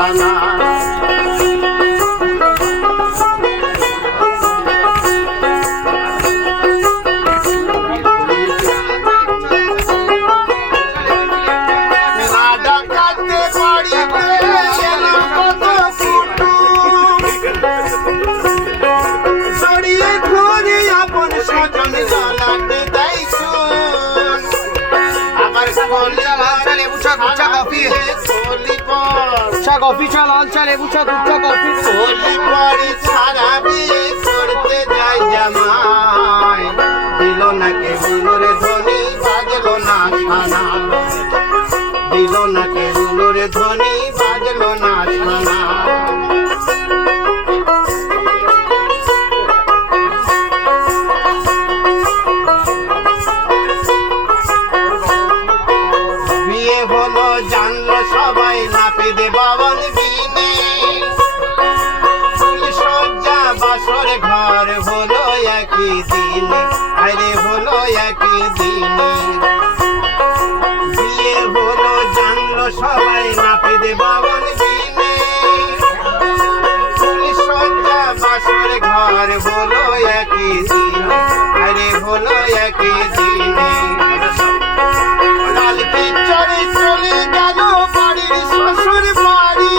ছানা। कॉफी चा लाल चा लेबू चा दूध चा कॉफी होली पड़ी छाड़ा भी करते जाय जमाय दिलो ना के उलोरे ध्वनि बाजलो ना छाना दिलो ना के उलोरे ध्वनि बाजलो ना छाना। বিয়ে হলো জানলো সবাই নাপে দে বাবন বিনে ফুল সজ্জা বাসর ঘর হলো একই দিনে আরে হলো একই দিনে বিয়ে হলো জানলো সবাই নাপে দে বাবন বিনে ফুল সজ্জা বাসর ঘর হলো একই দিনে আরে হলো একই দিনে। কালকে চড়ে চলে গেল বাড়ির শ্বশুর বাড়ি